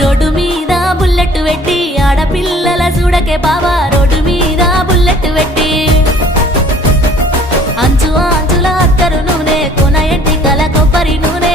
road మీద bullet పెట్టి ఆడపిల్లల చూడకే బావా రోడ్డు మీద బుల్లెట్ పెట్టి అంచు అంచుల అత్తరు నూనె కొన ఎంటికల కొబ్బరి నూనె